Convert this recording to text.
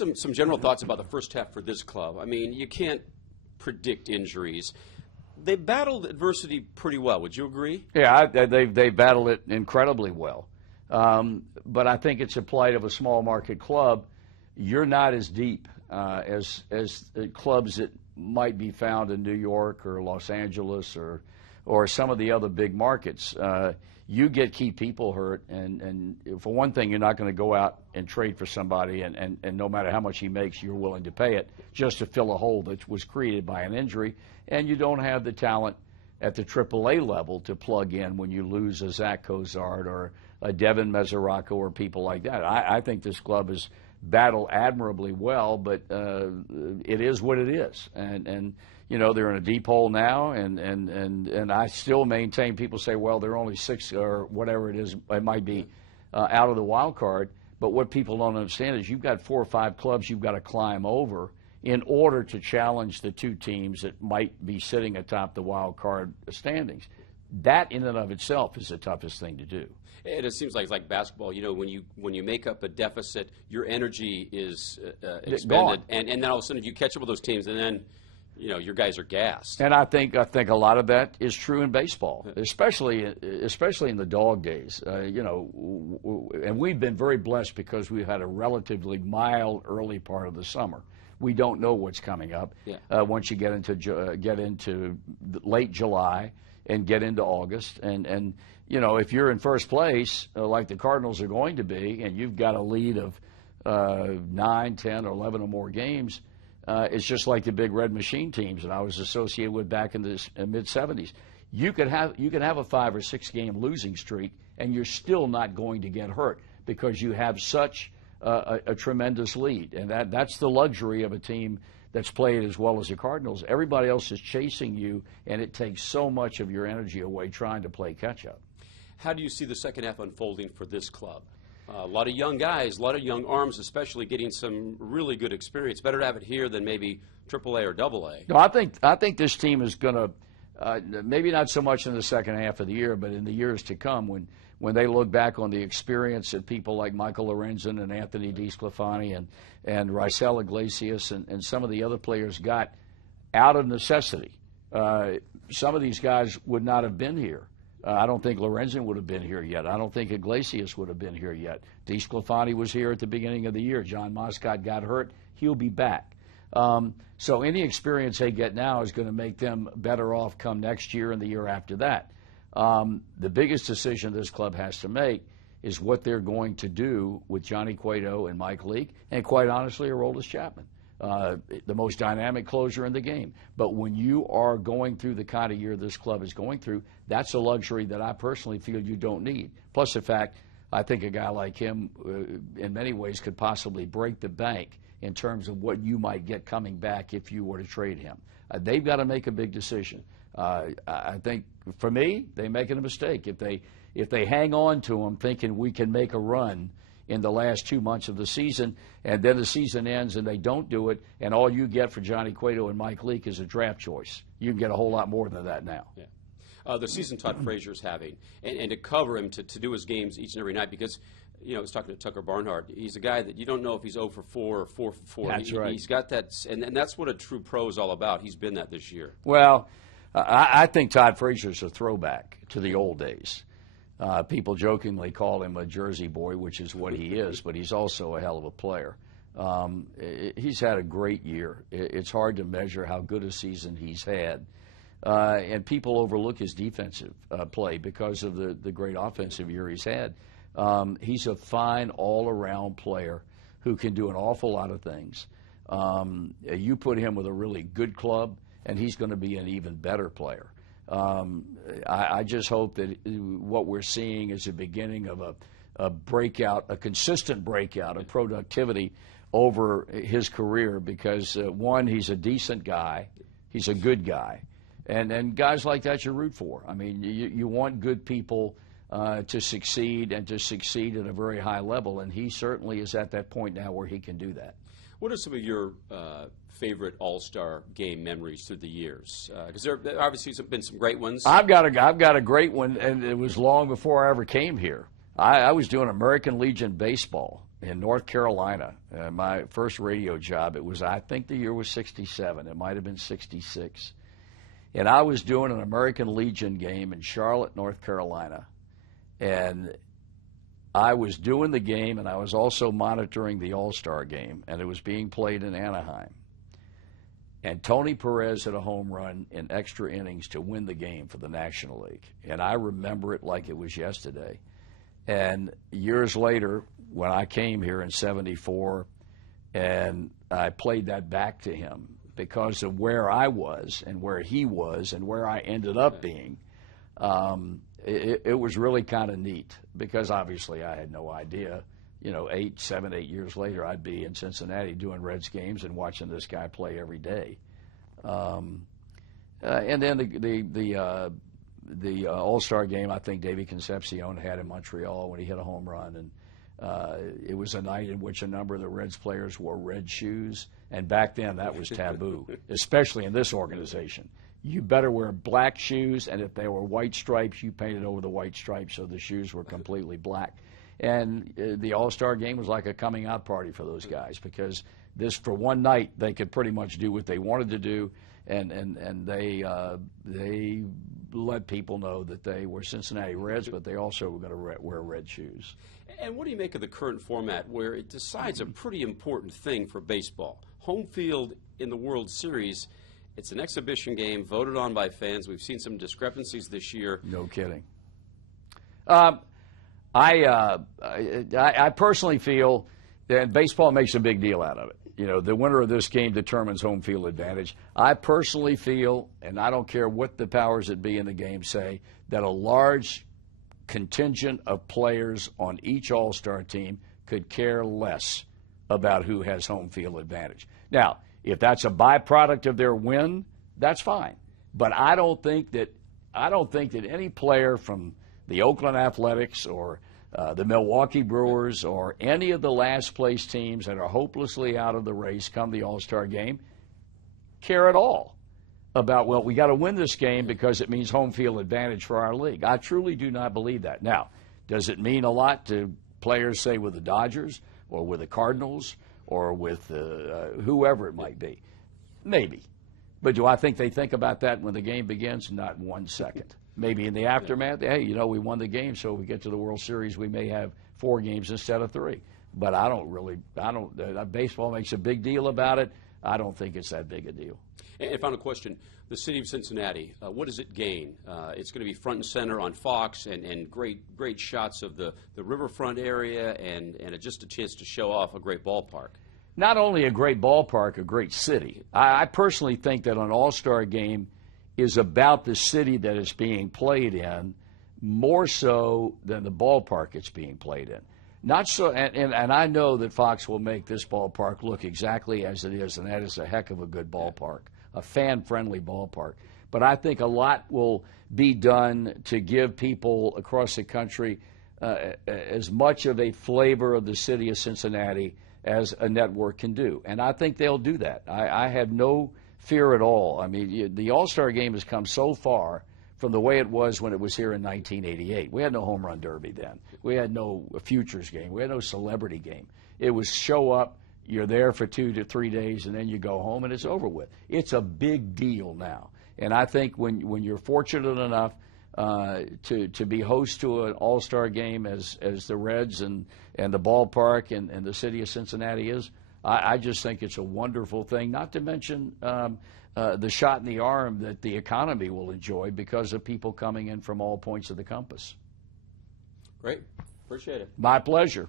some general thoughts about the first half for this club. I mean, you can't predict injuries. They battled adversity pretty well. Would you agree? Yeah, they battled it incredibly well. But I think it's a plight of a small market club. You're not as deep as clubs that might be found in New York or Los Angeles or some of the other big markets. You get key people hurt, and for one thing, you're not going to go out and trade for somebody, and no matter how much he makes, you're willing to pay it just to fill a hole that was created by an injury, and you don't have the talent at the AAA level to plug in when you lose a Zach Cozart or a Devin Mesoraco or people like that. I think this club has battled admirably well, but it is what it is, and you know, they're in a deep hole now, and I still maintain, people say, well, they're only 6 or whatever it is, it might be, out of the wild card. But what people don't understand is you've got 4 or 5 clubs you've got to climb over in order to challenge the 2 teams that might be sitting atop the wild card standings. That in and of itself is the toughest thing to do. And it seems like basketball. You know, when you make up a deficit, your energy is expended, and then all of a sudden you catch up with those teams, and then, you know, your guys are gassed. And I think a lot of that is true in baseball, especially in the dog days. You know, and we've been very blessed because we've had a relatively mild early part of the summer. We don't know what's coming up once you get into late July and get into August. And you know, if you're in first place like the Cardinals are going to be, and you've got a lead of 9, 10, or 11 or more games. It's just like the big red machine teams that I was associated with back in the mid-'70s. You could have a 5 or 6 game losing streak, and you're still not going to get hurt because you have such a tremendous lead. And that's the luxury of a team that's played as well as the Cardinals. Everybody else is chasing you, and it takes so much of your energy away trying to play catch-up. How do you see the second half unfolding for this club? A lot of young guys, a lot of young arms, especially getting some really good experience. Better to have it here than maybe AAA or AA. No, I think this team is going to, maybe not so much in the second half of the year, but in the years to come when they look back on the experience that people like Michael Lorenzen and Anthony DeSclafani and Raisel Iglesias and some of the other players got out of necessity. Some of these guys would not have been here. I don't think Lorenzen would have been here yet. I don't think Iglesias would have been here yet. DeSclafani was here at the beginning of the year. John Moscott got hurt. He'll be back. So any experience they get now is going to make them better off come next year and the year after that. The biggest decision this club has to make is what they're going to do with Johnny Cueto and Mike Leake, and quite honestly, Aroldis Chapman. The most dynamic closer in the game. But when you are going through the kind of year this club is going through, that's a luxury that I personally feel you don't need. Plus the fact, I think a guy like him, in many ways, could possibly break the bank in terms of what you might get coming back if you were to trade him. They've got to make a big decision. I think, for me, they're making a mistake. If they hang on to him thinking we can make a run in the last 2 months of the season, and then the season ends and they don't do it, and all you get for Johnny Cueto and Mike Leake is a draft choice. You can get a whole lot more than that now. Yeah. The season Todd Frazier's having, and to cover him, to do his games each and every night, because, you know, I was talking to Tucker Barnhart. He's a guy that you don't know if he's 0 for 4 or 4 for 4. That's right. He's got that, and that's what a true pro is all about. He's been that this year. Well, I think Todd Frazier's a throwback to the old days. People jokingly call him a Jersey boy, which is what he is, but he's also a hell of a player. He's had a great year. It's hard to measure how good a season he's had. And people overlook his defensive play because of the great offensive year he's had. He's a fine all-around player who can do an awful lot of things. You put him with a really good club, and he's going to be an even better player. I just hope that what we're seeing is the beginning of a breakout, a consistent breakout of productivity over his career because, one, he's a decent guy. He's a good guy. And guys like that you root for. I mean, you want good people to succeed and to succeed at a very high level, and he certainly is at that point now where he can do that. What are some of your favorite All-Star game memories through the years? Because there obviously have been some great ones. I've got a great one, and it was long before I ever came here. I was doing American Legion baseball in North Carolina. My first radio job, I think the year was 67. It might have been 66. And I was doing an American Legion game in Charlotte, North Carolina. And I was doing the game, and I was also monitoring the All-Star game, and it was being played in Anaheim. And Tony Perez hit a home run in extra innings to win the game for the National League. And I remember it like it was yesterday. And years later, when I came here in 74, and I played that back to him because of where I was and where he was and where I ended up being, it was really kind of neat because obviously I had no idea. 7, 8 years later, I'd be in Cincinnati doing Reds games and watching this guy play every day. And then the All-Star game, I think Davey Concepcion had in Montreal when he hit a home run. And it was a night in which a number of the Reds players wore red shoes. And back then, that was taboo, especially in this organization. You better wear black shoes, and if they were white stripes, you painted over the white stripes so the shoes were completely black. And the All-Star game was like a coming-out party for those guys because for one night, they could pretty much do what they wanted to do, and they let people know that they were Cincinnati Reds, but they also were going to wear red shoes. And what do you make of the current format where it decides a pretty important thing for baseball? Home field in the World Series, it's an exhibition game voted on by fans. We've seen some discrepancies this year. No kidding. I personally feel that baseball makes a big deal out of it. The winner of this game determines home field advantage. I personally feel, and I don't care what the powers that be in the game say, that a large contingent of players on each All-Star team could care less about who has home field advantage. Now, if that's a byproduct of their win, that's fine. But I don't think that any player from the Oakland Athletics or the Milwaukee Brewers or any of the last place teams that are hopelessly out of the race come the All-Star game care at all about, well, we got to win this game because it means home field advantage for our league. I truly do not believe that. Now, does it mean a lot to players, say, with the Dodgers or with the Cardinals or with whoever it might be? Maybe. But do I think they think about that when the game begins? Not 1 second. Maybe in the aftermath, hey, we won the game, so we get to the World Series, we may have 4 games instead of 3. But baseball makes a big deal about it. I don't think it's that big a deal. And final question, the city of Cincinnati, what does it gain? It's going to be front and center on Fox and great shots of the riverfront area and just a chance to show off a great ballpark. Not only a great ballpark, a great city. I personally think that an All-Star game is about the city that it's being played in more so than the ballpark it's being played in. Not so, and I know that Fox will make this ballpark look exactly as it is, and that is a heck of a good ballpark, a fan-friendly ballpark. But I think a lot will be done to give people across the country as much of a flavor of the city of Cincinnati as a network can do. And I think they'll do that. I have no fear at all. I mean, the All-Star game has come so far from the way it was when it was here in 1988. We had no home run derby then. We had no futures game. We had no celebrity game. It was show up, you're there for 2 to 3 days, and then you go home, and it's over with. It's a big deal now. And I think when you're fortunate enough to be host to an All-Star game as the Reds and the ballpark and the city of Cincinnati is, I just think it's a wonderful thing, not to mention the shot in the arm that the economy will enjoy because of people coming in from all points of the compass. Great. Appreciate it. My pleasure.